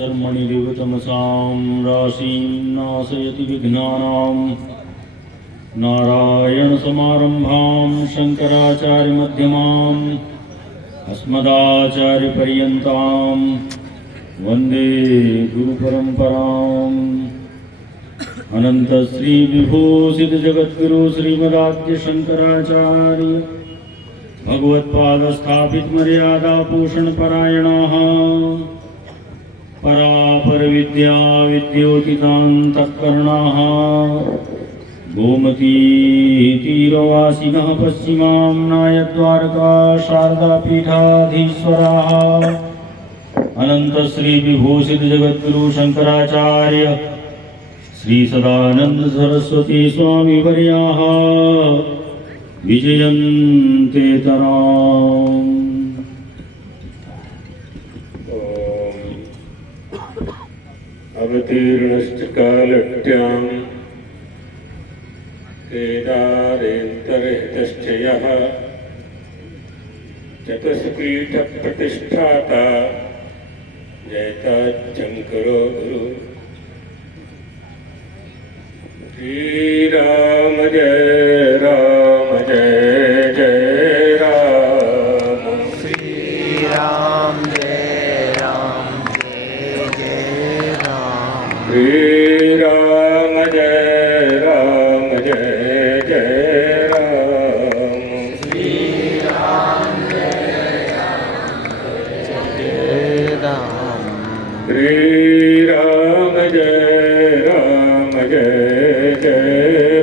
कर्मणि तमसां राशिं नाशयति विघ्नानां नारायणसमारम्भां शङ्कराचार्यमध्यमाम् अस्मदाचार्यपर्यन्तां वन्दे गुरुपरम्पराम्। अनन्तश्रीविभूषितजगद्गुरु श्रीमदाद्य शङ्कराचार्य भगवत्पादस्थापितमर्यादाभूषणपरायणाः परापरविद्या विद्योतितान्तःकरणाः गोमतीतीरवासिनः पश्चिमाम्नायद्वारका शारदापीठाधीश्वराः अनन्तश्रीविभूषितजगद्गुरु शङ्कराचार्य श्री सदानंद सरस्वती स्वामी वर्याः विजयन्ते तराम्। अवतीर्णश्च कालट्यां केदारेन्तर्हितश्च यः चतुष्पीठप्रतिष्ठाता जयताच्चङ्करो गुरु श्रीराम जय राम जय जय राम श्रीराम जय राम जय जय राम श्रीराम जय राम जय जय राम श्रीराम जय राम जय राम श्रीराम जय राम जय जय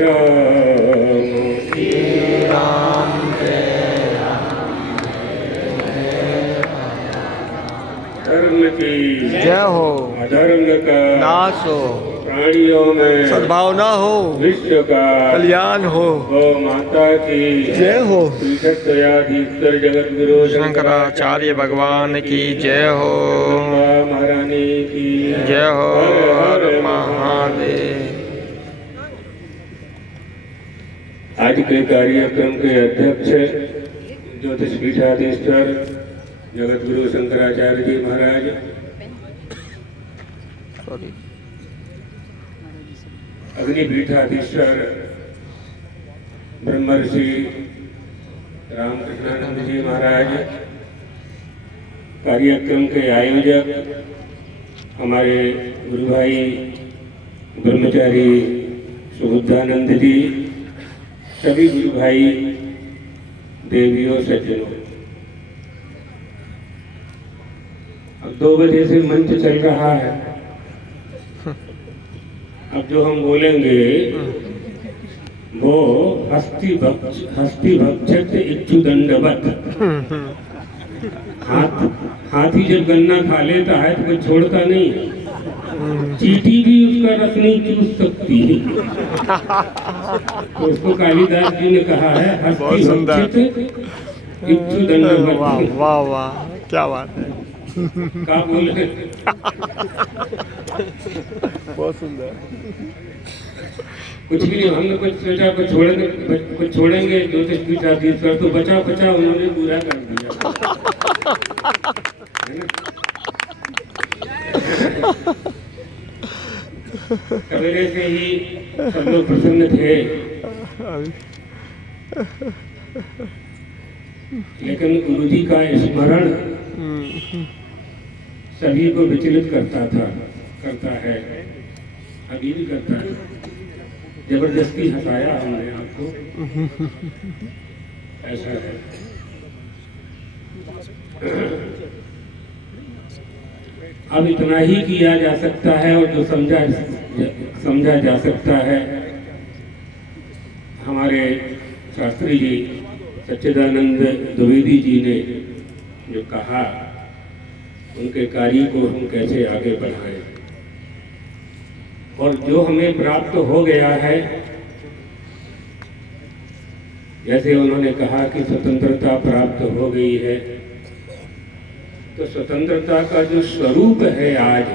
राम श्रीराम जय राम जय धर्म की जय हो अधर्म का नाश हो प्राणियों में सद्भावना हो विश्व का कल्याण हो गौ माता की जय हो पीठत्वयाधीश्वर जगत गुरु शंकराचार्य भगवान की जय हो महारानी की जय हो हर महादेव। आज के कार्यक्रम के अध्यक्ष ज्योतिष पीठाधीश्वर जगत गुरु शंकराचार्य जी महाराज, अग्निपीठाधीश्वर ब्रह्मर्षि रामकृष्णानंद जी महाराज, कार्यक्रम के आयोजक हमारे गुरु भाई ब्रह्मचारी सुबुद्धानंद जी, सभी गुरु भाई, देवियों, सज्जनों। अब 2 बजे से मंच चल रहा है। अब जो हम बोलेंगे वो हस्ती भक्षक इच्छुदंडवत। हाथी जब गन्ना खा लेता है तो कोई छोड़ता नहीं, चींटी भी उसका रस नहीं चूस सकती। तो उसको कालिदास जी ने कहा है हस्ती भक्षक इच्छुदंडवत। वाह वाह वाह, क्या बात है। क्या बोले? बहुत सुंदर। कुछ भी नहीं, हमने कुछ सोचा कुछ छोड़ेंगे ज्योतिष पीठाधीश्वर, तो बचा उन्होंने पूरा कर दिया। सवेरे से ही सब लोग प्रसन्न थे, लेकिन गुरुजी का स्मरण सभी को विचलित करता है, अभी भी करता है। जबरदस्ती हटाया हमने आपको, ऐसा है। अब इतना ही किया जा सकता है, और जो समझा जा सकता है। हमारे शास्त्री जी सच्चिदानंद द्विवेदी जी ने जो कहा, उनके कार्य को हम कैसे आगे बढ़ाएं, और जो हमें प्राप्त हो गया है, जैसे उन्होंने कहा कि स्वतंत्रता प्राप्त हो गई है, तो स्वतंत्रता का जो स्वरूप है आज,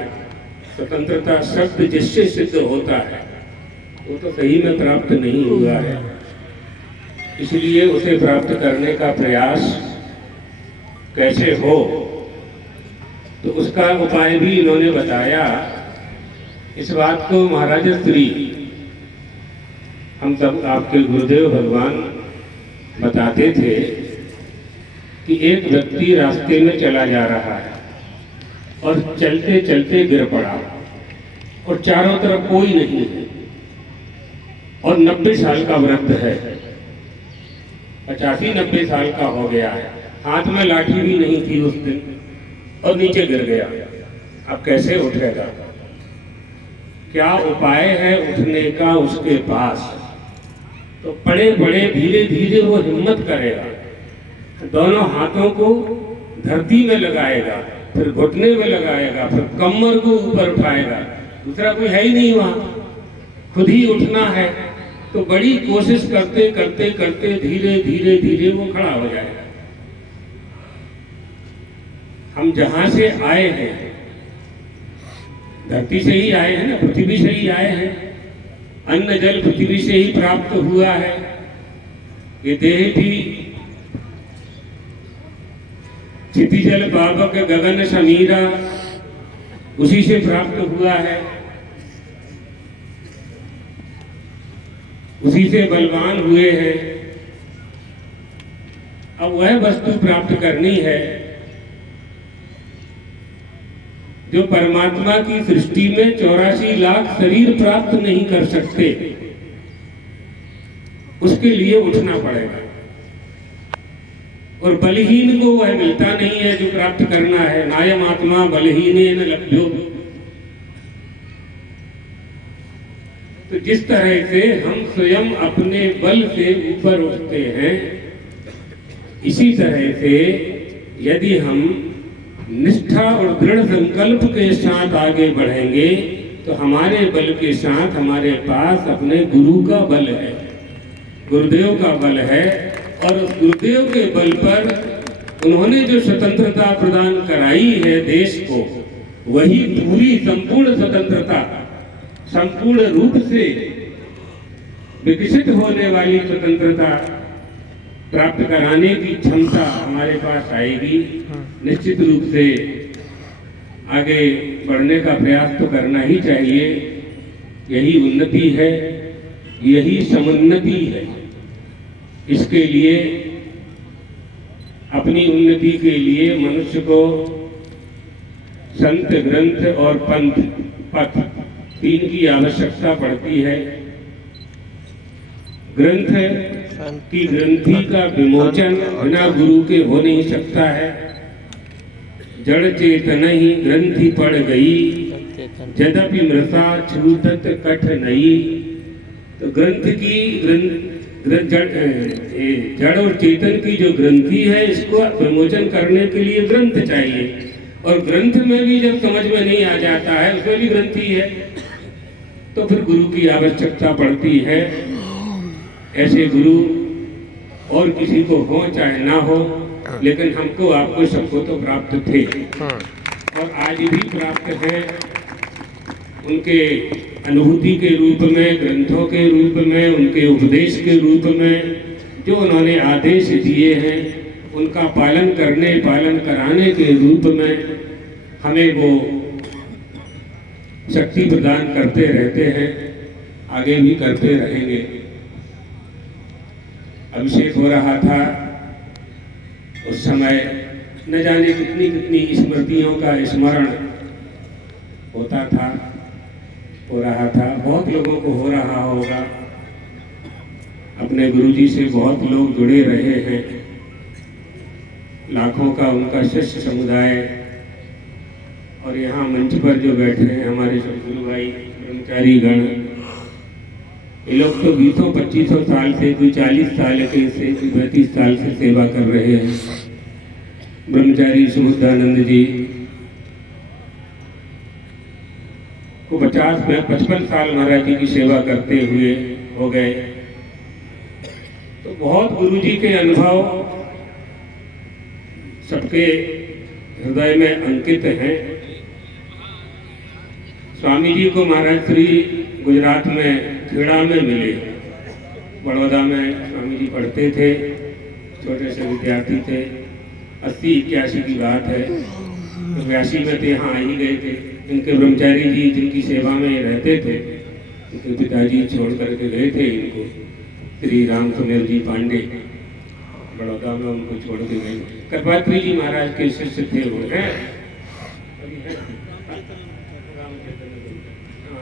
स्वतंत्रता शब्द जिससे सिद्ध होता है वो तो सही में प्राप्त नहीं हुआ है। इसलिए उसे प्राप्त करने का प्रयास कैसे हो, तो उसका उपाय भी इन्होंने बताया। इस बात को महाराज श्री हम सब आपके गुरुदेव भगवान बताते थे कि एक व्यक्ति रास्ते में चला जा रहा है और चलते चलते गिर पड़ा और चारों तरफ कोई नहीं है और 90 साल का वृद्ध है, 85-90 साल का हो गया है, हाथ में लाठी भी नहीं थी उस दिन और नीचे गिर गया। अब कैसे उठेगा? क्या उपाय है उठने का उसके पास? तो पड़े पड़े धीरे धीरे वो हिम्मत करेगा, दोनों हाथों को धरती में लगाएगा, फिर घुटने में लगाएगा, फिर कमर को ऊपर उठाएगा। दूसरा कोई है ही नहीं वहां, खुद ही उठना है। तो बड़ी कोशिश करते करते करते धीरे धीरे धीरे वो खड़ा हो जाएगा। हम जहां से आए हैं, धरती से ही आए हैं ना, पृथ्वी से ही आए हैं, अन्न जल पृथ्वी से ही प्राप्त हुआ है। ये देह भी क्षिति जल पावक गगन समीरा उसी से प्राप्त हुआ है, उसी से बलवान हुए हैं। अब वह वस्तु प्राप्त करनी है जो परमात्मा की सृष्टि में 84 लाख शरीर प्राप्त नहीं कर सकते। उसके लिए उठना पड़ेगा और बलहीन को वह मिलता नहीं है जो प्राप्त करना है। नायम आत्मा बलहीनेन लभ्यो। तो जिस तरह से हम स्वयं अपने बल से ऊपर उठते हैं, इसी तरह से यदि हम निष्ठा और दृढ़ संकल्प के साथ आगे बढ़ेंगे तो हमारे बल के साथ हमारे पास अपने गुरु का बल है, गुरुदेव का बल है। और उस गुरुदेव के बल पर उन्होंने जो स्वतंत्रता प्रदान कराई है देश को, वही पूरी संपूर्ण स्वतंत्रता, संपूर्ण रूप से विकसित होने वाली स्वतंत्रता प्राप्त कराने की क्षमता हमारे पास आएगी। निश्चित रूप से आगे बढ़ने का प्रयास तो करना ही चाहिए। यही उन्नति है, यही समुन्नति है। इसके लिए, अपनी उन्नति के लिए मनुष्य को संत, ग्रंथ और पंथ, पथ, तीन की आवश्यकता पड़ती है। ग्रंथ की ग्रंथि का विमोचन बिना गुरु के हो नहीं सकता है। जड़ चेतन ही ग्रंथि पड़ गई, यद्यपि मृषा छूतत कठ नहीं। तो ग्रंथ की जड़ और चेतन की जो ग्रंथि है, इसको विमोचन करने के लिए ग्रंथ चाहिए। और ग्रंथ में भी जब समझ में नहीं आ जाता है, उसमें भी ग्रंथि है, तो फिर गुरु की आवश्यकता पड़ती है। ऐसे गुरु और किसी को हो चाहे ना हो, लेकिन हमको, आपको, सबको तो प्राप्त थे और आज भी प्राप्त है। उनके अनुभूति के रूप में, ग्रंथों के रूप में, उनके उपदेश के रूप में जो उन्होंने आदेश दिए हैं, उनका पालन करने, पालन कराने के रूप में हमें वो शक्ति प्रदान करते रहते हैं, आगे भी करते रहेंगे। अभिषेक हो रहा था उस समय, न जाने कितनी कितनी स्मृतियों का स्मरण होता था, हो रहा था। बहुत लोगों को हो रहा होगा। अपने गुरुजी से बहुत लोग जुड़े रहे हैं, लाखों का उनका शिष्य समुदाय। और यहाँ मंच पर जो बैठे हैं हमारे सदगुरु भाई, ब्रह्मचारी गण, ये लोग तो 20-25 साल से, कोई 40 साल के से, कोई 35 साल से सेवा कर रहे हैं। ब्रह्मचारी सुबुद्धानंद जी को 55 साल महाराज जी की सेवा करते हुए हो गए। तो बहुत गुरु जी के अनुभव सबके हृदय में अंकित हैं। स्वामी जी को महाराज श्री गुजरात में खेड़ा में मिले। बड़ौदा में स्वामी जी पढ़ते थे, छोटे से विद्यार्थी थे, 80-81 की बात है। व्यासी में थे, यहाँ आ ही गए थे। इनके ब्रह्मचारी जी जिनकी सेवा में रहते थे, उनके पिताजी छोड़ करके गए थे इनको, श्री राम सुमेर जी पांडे, बड़ौदा में उनको छोड़ के गए। कृपात्री जी महाराज के शिष्य थे वो, हैं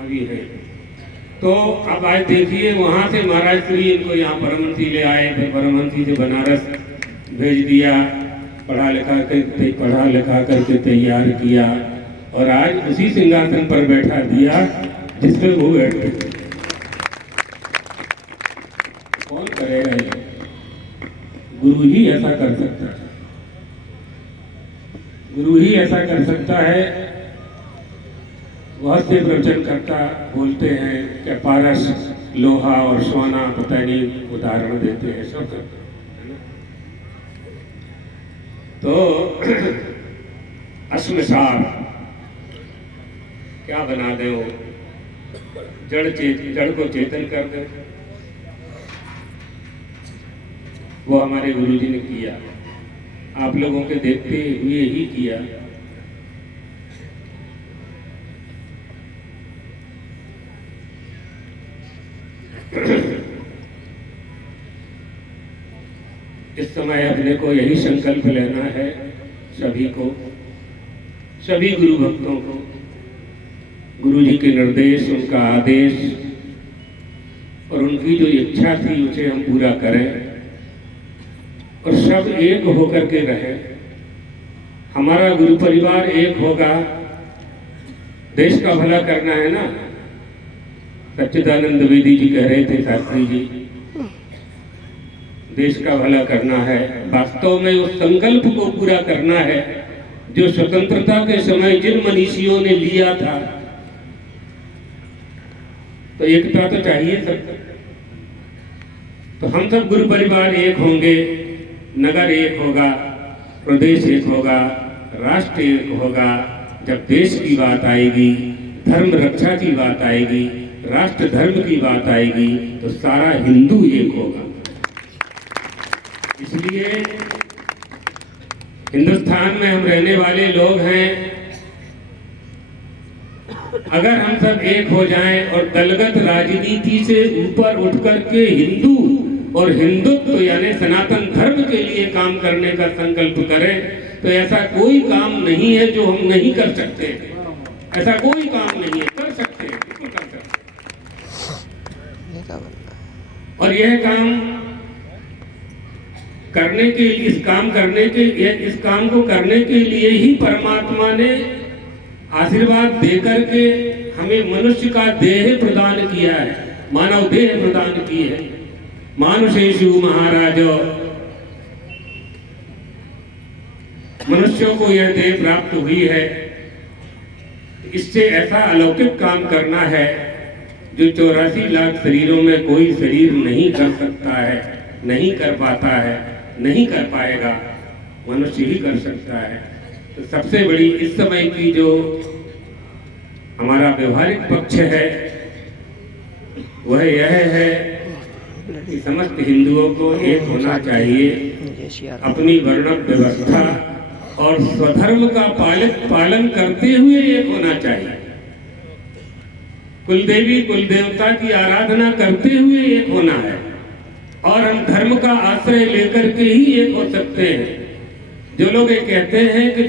अभी है। तो अब आज देखिए, वहाँ से महाराज श्री इनको यहाँ परमहंसी ले आए, फिर परमहंसी से बनारस भेज दिया, पढ़ा लिखा करके तैयार किया, और आज उसी सिंहासन पर बैठा दिया जिसमें वो बैठे। कौन करेगा ये? गुरु ही ऐसा कर सकता है, गुरु ही ऐसा कर सकता है। बहुत से प्रवचनकर्ता बोलते हैं कि पारस, लोहा और सोना, पता नहीं उदाहरण देते हैं, सब करते हैं, तो अस्मसार क्या बना दे वो, जड़ को चेतन कर दे, वो हमारे गुरु जी ने किया, आप लोगों के देखते हुए ही किया। इस समय अपने को यही संकल्प लेना है, सभी को, सभी गुरु भक्तों को, गुरु जी के निर्देश, उनका आदेश और उनकी जो इच्छा थी उसे हम पूरा करें और सब एक होकर के रहें। हमारा गुरु परिवार एक होगा, देश का भला करना है ना। सच्चिदानंद द्विवेदी जी कह रहे थे, शास्त्री जी, देश का भला करना है, वास्तव में उस संकल्प को पूरा करना है जो स्वतंत्रता के समय जिन मनीषियों ने लिया था। तो एकता तो चाहिए सब, तो हम सब गुरु परिवार एक होंगे, नगर एक होगा, प्रदेश एक होगा, राष्ट्र एक होगा। जब देश की बात आएगी, धर्म रक्षा की बात आएगी, राष्ट्र धर्म की बात आएगी, तो सारा हिंदू एक होगा। इसलिए हिंदुस्तान में हम रहने वाले लोग हैं, अगर हम सब एक हो जाएं और दलगत राजनीति से ऊपर उठ करके हिंदू और हिंदुत्व यानी सनातन धर्म के लिए काम करने का संकल्प करें, तो ऐसा कोई काम नहीं है जो हम नहीं कर सकते। ऐसा कोई काम नहीं है, कर सकते हैं, बिल्कुल कर सकते हैं। और यह काम करने के, इस काम को करने के लिए ही परमात्मा ने आशीर्वाद देकर के हमें मनुष्य का देह प्रदान किया है, मानव देह प्रदान की है। मानुषेषु महाराजो, मनुष्यों को यह देह प्राप्त हुई है। इससे ऐसा अलौकिक काम करना है जो 84 लाख शरीरों में कोई शरीर नहीं कर सकता है, नहीं कर पाता है, नहीं कर पाएगा, मनुष्य ही कर सकता है। तो सबसे बड़ी इस समय की जो हमारा व्यवहारिक पक्ष है वह यह है कि समस्त हिंदुओं को एक होना चाहिए, अपनी वर्ण व्यवस्था और स्वधर्म का पालन करते हुए एक होना चाहिए, कुलदेवी कुलदेवता की आराधना करते हुए एक होना है, और हम धर्म का आश्रय लेकर के ही एक हो सकते हैं। जो लोग ये कहते हैं कि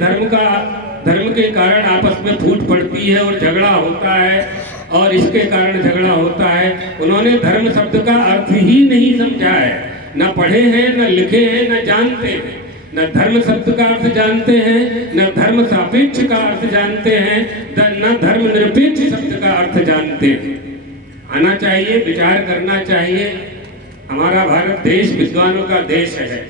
धर्म के कारण आपस में फूट पड़ती है और झगड़ा होता है और इसके कारण झगड़ा होता है, उन्होंने धर्म शब्द का अर्थ ही नहीं समझा है। न पढ़े हैं, न लिखे हैं, न जानते हैं, न धर्म शब्द का अर्थ जानते हैं, न धर्म सापेक्ष का अर्थ जानते हैं, न धर्म निरपेक्ष शब्द का अर्थ जानते हैं। आना चाहिए, विचार करना चाहिए। हमारा भारत देश विद्वानों का देश है,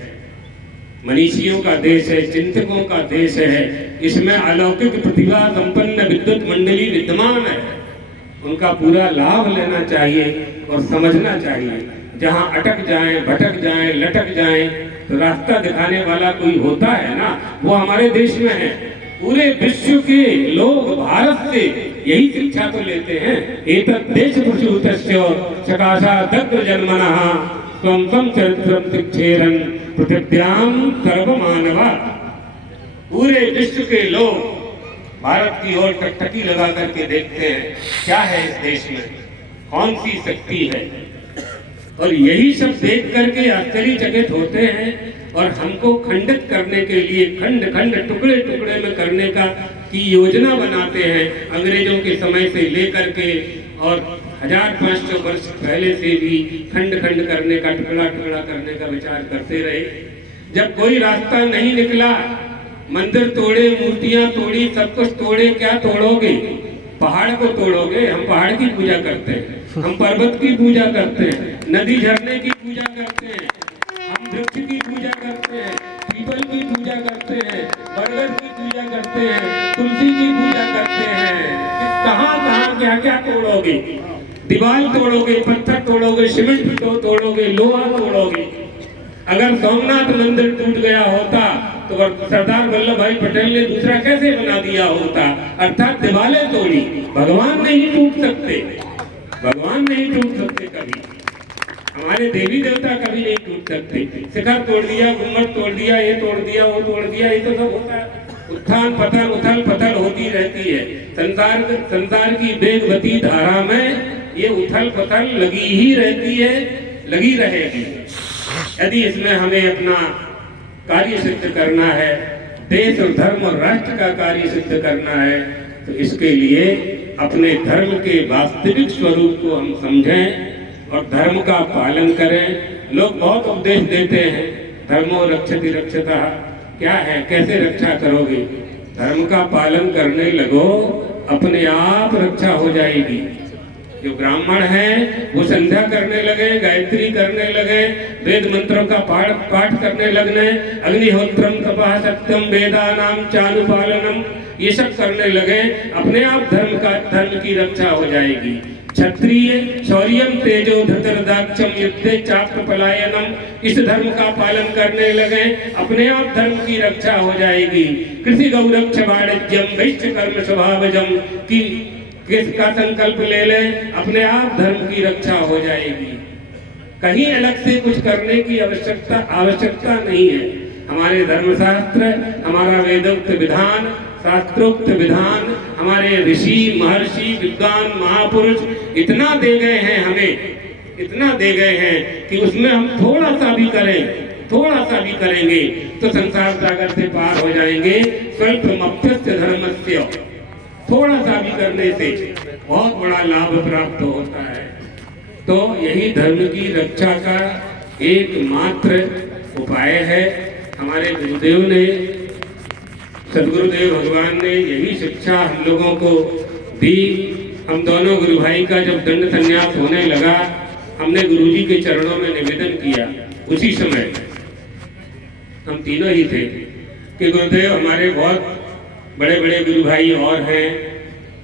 मनीषियों का देश है, चिंतकों का देश है। इसमें अलौकिक प्रतिभा संपन्न विद्युत मंडली विद्यमान है, उनका पूरा लाभ लेना चाहिए और समझना चाहिए। जहाँ अटक जाएं, भटक जाएं, लटक जाएं, तो रास्ता दिखाने वाला कोई होता है ना, वो हमारे देश में है। पूरे विश्व के लोग भारत से यही शिक्षा तो लेते हैं। एतत् देश प्रसूतस्य सकाशा दग्ध जन्मनः स्वं स्वं चरित्रं शिक्षेरन् पृथिव्यां सर्वमानवा। पूरे विश्व के लोग भारत की ओर टकटकी लगा करके देखते हैं क्या है इस देश में, कौन सी शक्ति है, और यही सब देख करके आश्चर्यचकित होते हैं और हमको खंडित करने के लिए खंड खंड टुकड़े टुकड़े में करने का की योजना बनाते हैं। अंग्रेजों के समय से लेकर के और 1500 वर्ष पहले से भी खंड खंड करने का, टुकड़ा टुकड़ा करने का विचार करते रहे। जब कोई रास्ता नहीं निकला, मंदिर तोड़े, मूर्तियां तोड़ी, सब कुछ तोड़े, क्या तोड़ोगे? पहाड़ को तोड़ोगे? हम पहाड़ की पूजा करते हैं, हम पर्वत की पूजा करते हैं, नदी झरने की पूजा करते हैं, हम वृक्ष की पूजा करते हैं, पीपल की पूजा करते हैं, बरगद की पूजा करते हैं, तुलसी की पूजा करते हैं। कहाँ कहाँ क्या क्या तोड़ोगे? दीवार तोड़ोगे, पत्थर तोड़ोगे, सीमेंट तोड़ोगे, लोहा तोड़ोगे। अगर सोमनाथ मंदिर टूट गया होता तो सरदार वल्लभ भाई पटेल ने दूसरा कैसे बना दिया होता? अर्थात दीवारें तोड़ी, भगवान नहीं टूट सकते, भगवान नहीं टूट सकते कभी, हमारे देवी देवता कभी नहीं टूट सकते। शिखर तोड़ दिया, गुम्बद तोड़ दिया, ये तोड़ दिया, वो तोड़ दिया, ये तो सब होता है। उत्थान पतन, उथल पथल होती रहती है। संसार की वेगवती धारा में ये उथल पथल लगी ही रहती है, लगी रहेगी। यदि इसमें हमें अपना कार्य सिद्ध करना है, देश और धर्म और राष्ट्र का कार्य सिद्ध करना है, तो इसके लिए अपने धर्म के वास्तविक स्वरूप को हम समझें और धर्म का पालन करें। लोग बहुत उपदेश देते हैं, धर्मो रक्षति रक्षतः, क्या है, कैसे रक्षा करोगे? धर्म का पालन करने लगो, अपने आप रक्षा हो जाएगी। जो ब्राह्मण हैं वो संध्या करने लगे, गायत्री करने लगे, वेद मंत्रों का पाठ करने लगने, अग्निहोत्रम तपः सत्यम वेदानाम चानुपालनम, ये सब करने लगे, अपने आप धर्म की रक्षा हो जाएगी। क्षत्रिय शौर्यम तेजो धृतराष्ट्रम युद्धे चाप्त पलायनम, इस धर्म का पालन करने लगे, अपने आप धर्म की रक्षा हो जाएगी। कृषि गौरक्ष वाणिज्यम वैश्य कर्म स्वभावजम की किसका संकल्प ले ले, अपने आप धर्म की रक्षा हो जाएगी। कहीं अलग से कुछ करने की आवश्यकता नहीं है। हमारे धर्मशास्त्र, हमारा वेदोक्त विधान, शास्त्रोक्त विधान, हमारे ऋषि महर्षि विद्वान महापुरुष इतना दे गए हैं, हमें इतना दे गए हैं कि उसमें हम थोड़ा सा भी करें, थोड़ा सा भी करेंगे तो संसार सागर से पार हो जाएंगे। स्वल्पमप्यस्य धर्मस्य, थोड़ा सा भी करने से बहुत बड़ा लाभ प्राप्त होता है। तो यही धर्म की रक्षा का एकमात्र उपाय है। हमारे गुरुदेव ने, सदगुरुदेव भगवान ने यही शिक्षा हम लोगों को दी। हम दोनों गुरु भाई का जब दंड संन्यास होने लगा, हमने गुरुजी के चरणों में निवेदन किया। उसी समय हम तीनों ही थे कि गुरुदेव, हमारे बहुत बड़े बड़े गुरु भाई और हैं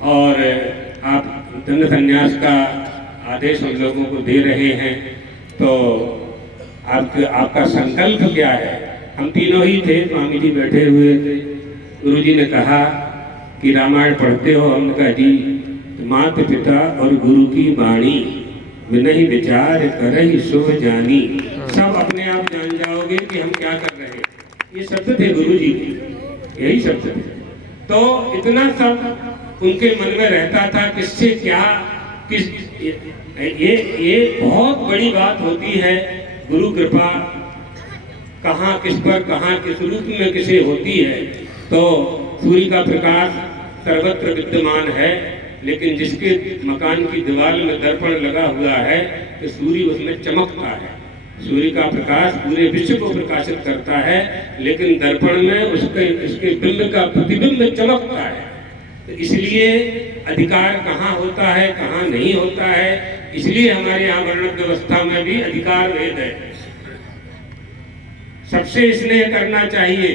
और आप दंड संन्यास का आदेश हम लोगों को दे रहे हैं, तो आपका संकल्प क्या है? हम तीनों ही थे, स्वामी जी बैठे हुए थे। गुरुजी ने कहा कि रामायण पढ़ते हो? हमने कहा जी। माता पिता और गुरु की वाणी विनहि विचार करहि सो जानी, सब अपने आप जान जाओगे कि हम क्या कर रहे हैं। ये शब्द थे गुरुजी के, यही शब्द थे। तो इतना सब उनके मन में रहता था, किससे क्या, किस ये बहुत बड़ी बात होती है। गुरु कृपा कहाँ किस पर, कहाँ किस रूप में किसे होती है। तो सूर्य का प्रकाश सर्वत्र विद्यमान है, लेकिन जिसके मकान की दीवार में दर्पण लगा हुआ है तो सूर्य उसमें चमकता है। सूर्य का प्रकाश पूरे विश्व को प्रकाशित करता है, लेकिन दर्पण में उसके बिंब का प्रतिबिंब चमकता है। तो इसलिए अधिकार कहाँ होता है, कहाँ नहीं होता है, इसलिए हमारे यहाँ वर्ण व्यवस्था में भी अधिकार भेद है। सबसे स्नेह करना चाहिए,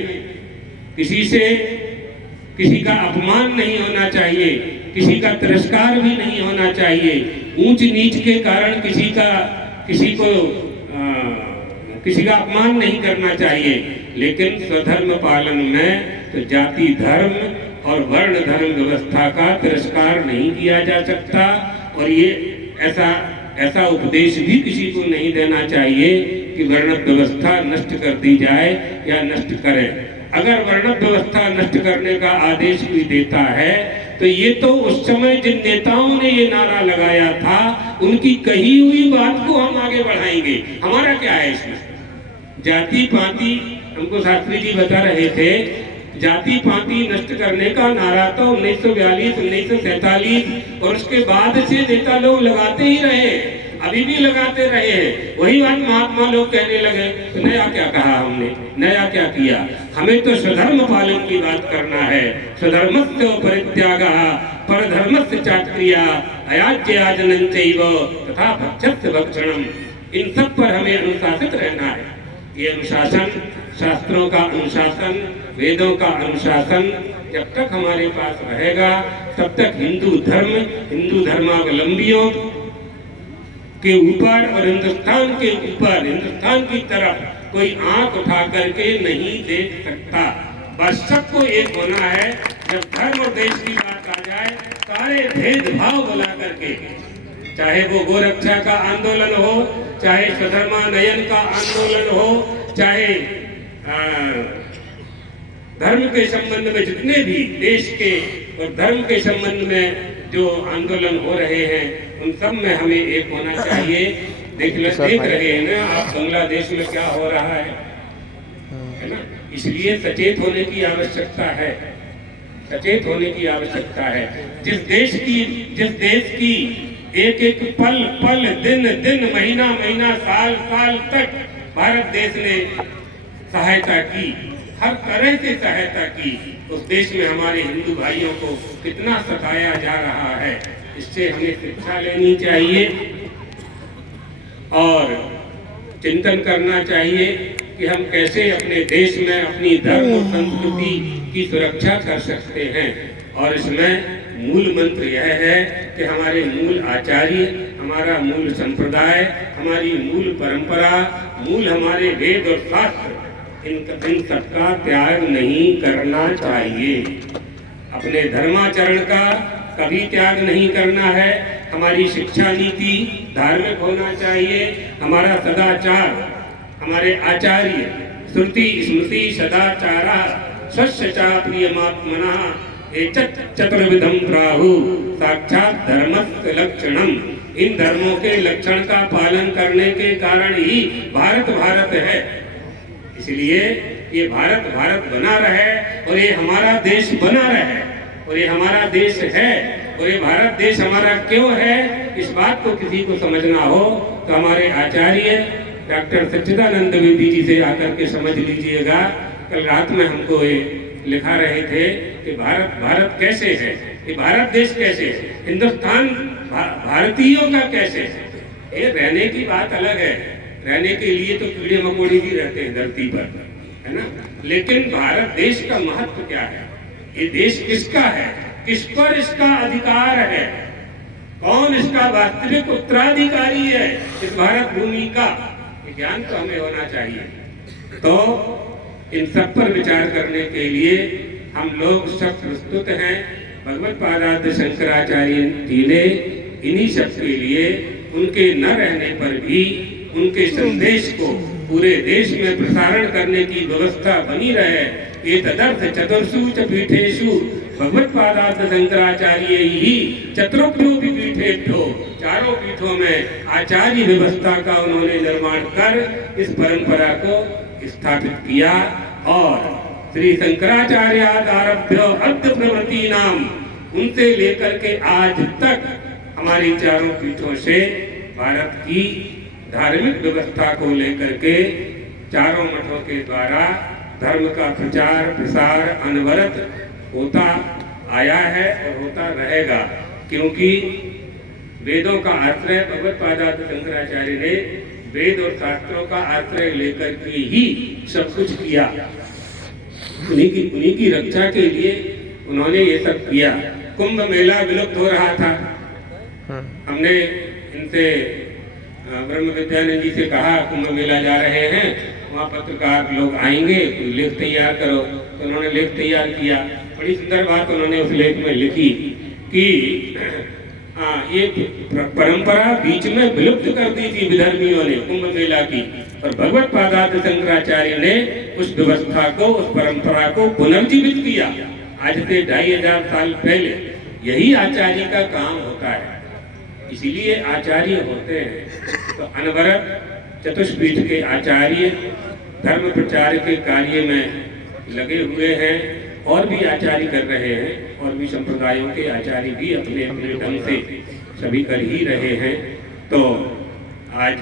किसी का अपमान नहीं होना चाहिए, किसी का तिरस्कार भी नहीं होना चाहिए। ऊंच नीच के कारण किसी का अपमान नहीं करना चाहिए, लेकिन स्वधर्म पालन में तो जाति धर्म और वर्ण धर्म व्यवस्था का तिरस्कार नहीं किया जा सकता। और ये ऐसा उपदेश भी किसी को नहीं देना चाहिए कि वर्ण व्यवस्था नष्ट कर दी जाए या नष्ट करें। अगर वर्ण व्यवस्था नष्ट करने का आदेश भी देता है तो ये तो उस समय जिन नेताओं ने ये नारा लगाया था उनकी कही हुई बात को हम आगे बढ़ाएंगे। हमारा क्या है इसमें? जाति पाति, हमको शास्त्री जी बता रहे थे, जाति पाति नष्ट करने का नारा तो 1942 1947 और उसके बाद से नेता लोग लगाते ही रहे, अभी भी लगाते रहे हैं। वही बात महात्मा लोग कहने लगे तो नया क्या कहा हमने, नया क्या किया? हमें तो स्वधर्म पालन की बात करना है। स्वधर्मस्य परित्यागः परधर्मस्य चाक्रिया अयाज्याजनं चैव तथा भक्षस्य भक्षणम। इन सब पर हमें अनुशासित रहना है। ये अनुशासन, शास्त्रों का अनुशासन, वेदों का अनुशासन जब तक हमारे पास रहेगा तब तक हिंदू धर्म, हिंदू धर्मावलंबियों के ऊपर और हिंदुस्तान के ऊपर, हिंदुस्तान की तरफ कोई आंख उठा करके नहीं देख सकता। बस सबको एक होना है। जब धर्म और देश की बात आ जाए सारे भेदभाव भुला करके, चाहे वो गोरक्षा का आंदोलन हो, चाहे स्वधर्मानयन का आंदोलन हो, चाहे धर्म के संबंध में जितने भी देश के और धर्म के संबंध में जो आंदोलन हो रहे हैं उन सब में हमें एक होना चाहिए। देख रहे हैं ना आप बांग्लादेश में क्या हो रहा है ना? इसलिए सचेत होने की आवश्यकता है, सचेत होने की आवश्यकता है। जिस देश की एक एक पल पल, दिन दिन, महीना महीना, साल साल तक भारत देश ने सहायता की, हर तरह से सहायता की, उस देश में हमारे हिंदू भाइयों को कितना सताया जा रहा है। इससे हमें शिक्षा लेनी चाहिए और चिंतन करना चाहिए कि हम कैसे अपने देश में अपनी धर्म और संस्कृति की सुरक्षा कर सकते हैं। और इसमें मूल मंत्र यह है कि हमारे मूल आचार्य, हमारा मूल संप्रदाय, हमारी मूल परंपरा, मूल हमारे वेद और शास्त्र, इन सबका त्याग नहीं करना चाहिए। अपने धर्माचरण का कभी त्याग नहीं करना है। हमारी शिक्षा नीति धार्मिक होना चाहिए। हमारा सदाचार, हमारे आचार्य श्रुति स्मृति सदाचारा स्वस्य चा प्रियमात्मनः चतुर्विधम प्राहु साक्षात धर्मस्य लक्षणम। इन धर्मों के लक्षण का पालन करने के कारण ही भारत भारत है। इसलिए ये भारत भारत बना रहे और ये हमारा देश बना रहे और ये हमारा देश है। और ये भारत देश हमारा क्यों है, इस बात को किसी को समझना हो तो हमारे आचार्य डॉक्टर सच्चिदानंद विधि जी से आकर के समझ लीजिएगा। कल रात में हमको ये लिखा रहे थे कि भारत भारत कैसे है, ये भारत देश कैसे है, हिंदुस्तान भारतीयों का कैसे है। ये रहने की बात अलग है, रहने के लिए तो कीड़े मकोड़े भी रहते हैं धरती पर, है ना। लेकिन भारत देश का महत्व क्या है, ये देश किसका है, किस पर इसका अधिकार है, कौन इसका वास्तविक उत्तराधिकारी है इस भारत भूमि का, ये ज्ञान तो हमें होना चाहिए। तो इन सब पर विचार करने के लिए हम लोग सब प्रस्तुत हैं। भगवत पादार्थ शंकराचार्य जी ने इन्हीं सब के लिए उनके न रहने पर भी उनके संदेश को पूरे देश में प्रसारण करने की व्यवस्था बनी रहे। ये तदर्थ चतुर्षु च पीठेषु भगवत पादार्थ शंकराचार्य ही चतुर्भ्यो भी पीठेभ्यो, चारों पीठों में आचार्य व्यवस्था का उन्होंने निर्माण कर इस परंपरा को स्थापित किया। और श्री शंकराचार्याद आरभ्य अद्य प्रवृत्ति नाम, उनसे लेकर के आज तक हमारी चारों पीठों से भारत की धार्मिक व्यवस्था को लेकर के चारों मठों के द्वारा धर्म का प्रचार प्रसार अनवरत होता आया है और होता रहेगा। क्योंकि वेदों का आश्रय भगवत पादार्थ शंकराचार्य ने वेद और शास्त्रों का आश्रय लेकर के ही सब कुछ किया। उन्हीं की रक्षा के लिए उन्होंने ये सब किया। कुंभ मेला विलुप्त हो रहा था, हमने इनसे ब्रह्म विद्यानंद जी से कहा कुंभ मेला जा रहे हैं, वहाँ पत्रकार लोग आएंगे, तो लेख तैयार करो। तो उन्होंने लेख तैयार किया। बड़ी सुंदर बात उन्होंने उस लेख में लिखी कि ये परंपरा बीच में विलुप्त कर दी थी विधर्मियों ने कुंभ मेला की, और भगवत पादार्थ शंकराचार्य ने उस व्यवस्था को, उस परंपरा को पुनर्जीवित किया। आज से 2500 साल पहले यही आचार्य का काम होता है, इसीलिए आचार्य होते हैं। तो अनवरत चतुष्पीठ के आचार्य धर्म प्रचार के कार्य में लगे हुए हैं, और भी आचार्य कर रहे हैं, और भी संप्रदायों के आचार्य भी अपने अपने ढंग से सभी कर ही रहे हैं। तो आज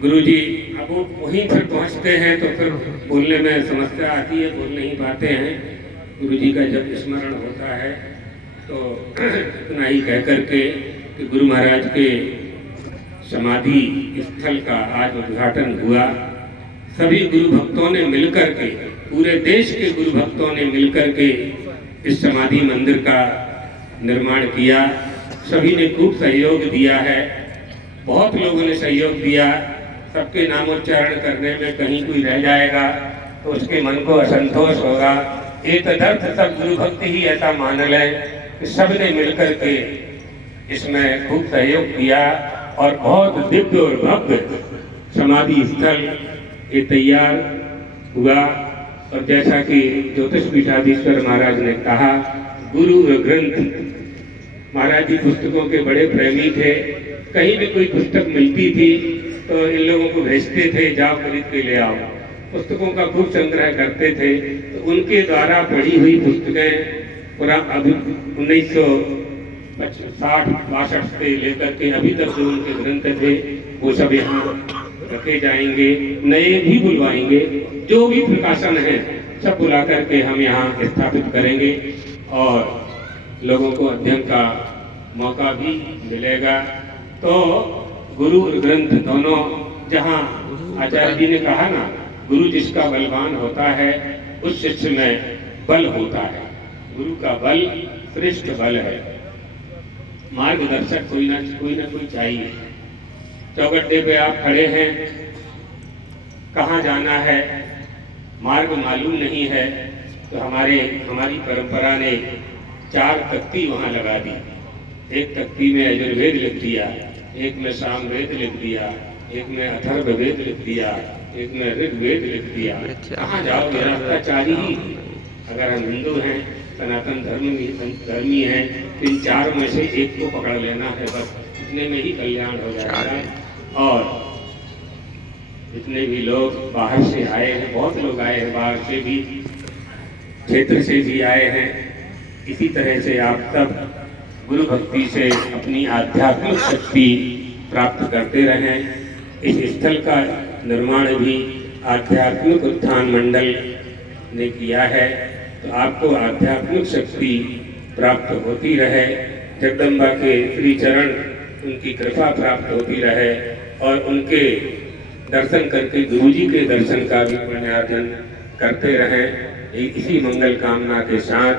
गुरुजी अब वो वहीं पर पहुंचते हैं तो फिर बोलने में समस्या आती है, बोल नहीं पाते हैं। गुरुजी का जब स्मरण होता है तो इतना ही कह करके कि गुरु महाराज के समाधि स्थल का आज उद्घाटन हुआ। सभी गुरु भक्तों ने मिलकर के, पूरे देश के गुरु भक्तों ने मिलकर के इस समाधि मंदिर का निर्माण किया। सभी ने खूब सहयोग दिया है, बहुत लोगों ने सहयोग दिया। सबके नामोच्चारण करने में कहीं कोई रह जाएगा तो उसके मन को असंतोष होगा। एक तदर्थ सब गुरु भक्त ही ऐसा मान लें कि सबने मिलकर के इसमें खूब सहयोग किया और बहुत दिव्य और भव्य समाधि स्थल ये तैयार हुआ। और जैसा कि ज्योतिष पीठाधीश्वर महाराज ने कहा, गुरु ग्रंथ महाराज जी पुस्तकों के बड़े प्रेमी थे। कहीं भी कोई पुस्तक मिलती थी तो इन लोगों को भेजते थे, जाओ खरीद के ले आओ। पुस्तकों का खूब संग्रह करते थे। तो उनके द्वारा पढ़ी हुई पुस्तकें पूरा अभी 1960-62 से लेकर के अभी तक जो उनके ग्रंथ थे वो सब यहाँ रखे जाएंगे। नए भी बुलवाएंगे, जो भी प्रकाशन है सब बुला करके हम यहाँ स्थापित करेंगे और लोगों को अध्ययन का मौका भी मिलेगा। तो गुरु और ग्रंथ दोनों, जहाँ आचार्य जी ने कहा ना, गुरु जिसका बलवान होता है उस शिष्य में बल होता है। गुरु का बल श्रेष्ठ बल है। मार्गदर्शक कोई ना कोई चाहिए। चौगड्डे पे आप खड़े हैं, कहाँ जाना है मार्ग मालूम नहीं है, तो हमारी परंपरा ने 4 तख्ती वहाँ लगा दी। एक तख्ती में यजुर्वेद लिख दिया, एक में सामवेद लिख दिया, एक में अथर्ववेद लिख दिया, एक में ऋग्वेद लिख दिया। कहाँ जाओगे, रास्ता 4 ही। अगर हम हिंदू हैं, सनातन धर्मी हैं, तो इन 4 में से एक को पकड़ लेना है, बस इतने में ही कल्याण हो जाएगा। और जितने भी लोग बाहर से आए हैं, बहुत लोग आए हैं बाहर से भी, क्षेत्र से भी आए हैं, इसी तरह से आप सब गुरु भक्ति से अपनी आध्यात्मिक शक्ति प्राप्त करते रहें। इस स्थल का निर्माण भी आध्यात्मिक उत्थान मंडल ने किया है, तो आपको आध्यात्मिक शक्ति प्राप्त होती रहे, जगदम्बा के श्री चरण उनकी कृपा प्राप्त होती रहे, और उनके दर्शन करके गुरुजी के दर्शन का भी पुण्यार्जन करते रहें। इसी मंगल कामना के साथ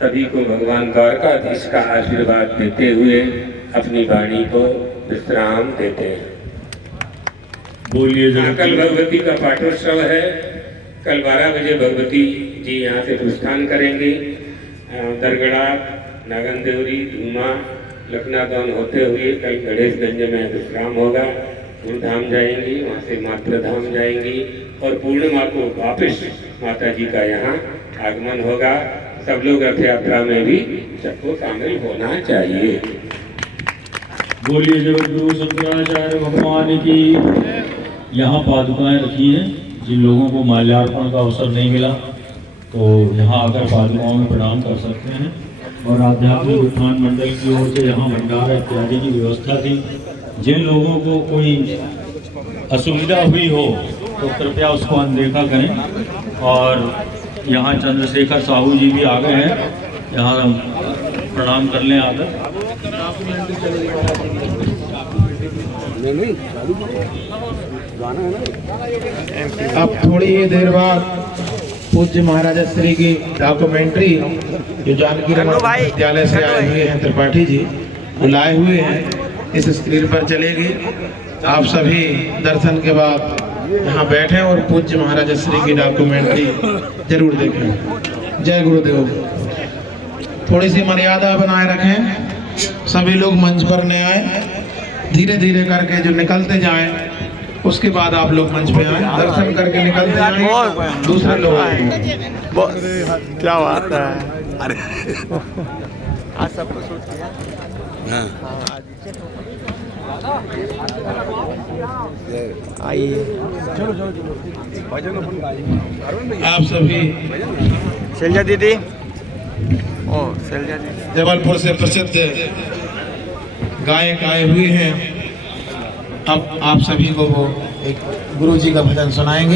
सभी को भगवान द्वारकाधीश का आशीर्वाद देते हुए अपनी वाणी को विश्राम देते हैं। बोलिए कल भगवती का पाठोत्सव है। कल 12 बजे भगवती जी यहाँ से प्रस्थान करेंगी। दरगड़ा, नागनदेवरी, धूमा, लखनादौन होते हुए कल गणेशगंज में विश्राम होगा। गुरुधाम जाएंगी, वहाँ से मातृधाम जाएंगी और पूर्णिमा को वापस माता जी का यहाँ आगमन होगा। सब लोग रथ यात्रा में भी सबको शामिल होना चाहिए। बोलिए जगत गुरु शंकराचार्य भगवान की। यहाँ पादुकाएं रखी हैं, जिन लोगों को माल्यार्पण का अवसर नहीं मिला तो यहाँ आकर पादुकाओं में प्रणाम कर सकते हैं। और आध्यात्मिक उत्थान मंडल की ओर से यहाँ भंडारा इत्यादि की व्यवस्था थी। जिन लोगों को कोई असुविधा हुई हो तो कृपया उसको अनदेखा करें। और यहाँ चंद्रशेखर साहू जी भी आ गए हैं, यहाँ हम प्रणाम कर लें आकर। अब थोड़ी ही देर बाद पूज्य महाराजा श्री की डॉक्यूमेंट्री जो जानकी विद्यालय से आए हुए हैं त्रिपाठी जी बुलाए हुए हैं, इस स्क्रीन पर चलेगी। आप सभी दर्शन के बाद यहाँ बैठें और पूज्य महाराजा श्री की डॉक्यूमेंट्री जरूर देखें। जय गुरुदेव। थोड़ी सी मर्यादा बनाए रखें, सभी लोग मंच पर न आए धीरे धीरे करके जो निकलते जाएं, उसके बाद आप लोग मंच पे आए, दर्शन करके निकलते जाएं, दूसरे लोग क्या बात है। अरे आज सब कुछ शूट किया। आइए आप सभी शैलजा दीदी, ओ शैलजा दीदी जबलपुर से प्रसिद्ध गायक आए हुए हैं। अब आप सभी को वो एक गुरु जी का भजन सुनाएंगे।